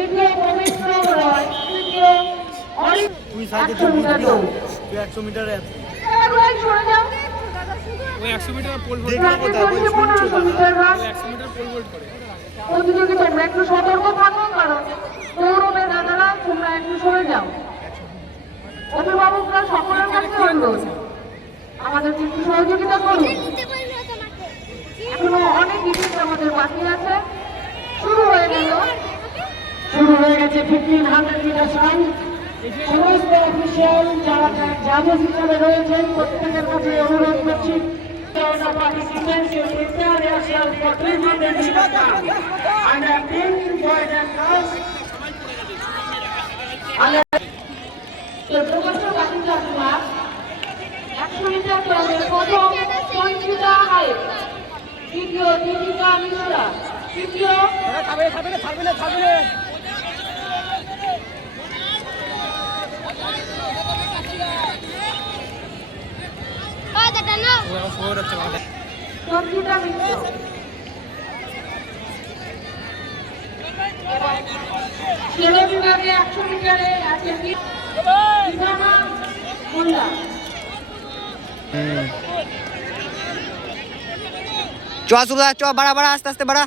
দ্বিতীয় পবিত্র রয়, তৃতীয় অরিক 100 মিটার দৌড়। 100 মিটারে সরে যাও। ওই 100 মিটার পোল ভোল্ট দেখলাম ওটা ওই 1500 metre run. 100 metre pole vault করে। প্রতিযোগী তোমরা একটু সতর্ক থাকো, কারণ দৌড়বে দাদারা, তোমরা একটু সরে যাও। অভিভাবকরা সকলের কাছে অনুরোধ, আমাদেরকে একটু সহযোগিতা করুন। এখনো অনেক ইভেন্ট আমাদের বাকি আছে। শুরু হয়ে গেছে 1500 মিটার রান। সমস্ত অফিসিয়াল যারা জাজেস হিসাবে রয়েছেন প্রত্যেকের কাছে অনুরোধ করছি, participants to prepare yourselves for 300 meters run. Under 10 boys and girls. প্রকাশের বাকিটা তোমার 100 মিটার দৌড়ে প্রথম সঞ্চিতা হাইট, দ্বিতীয় দীপিকা মিশ্রা, তৃতীয় সঞ্চিতা মিশ্র। ছেলে বিভাগে 100 মিটারে আছে ইভানা মোল্লা। চ বাড়া আস্তে আস্তে বাড়া।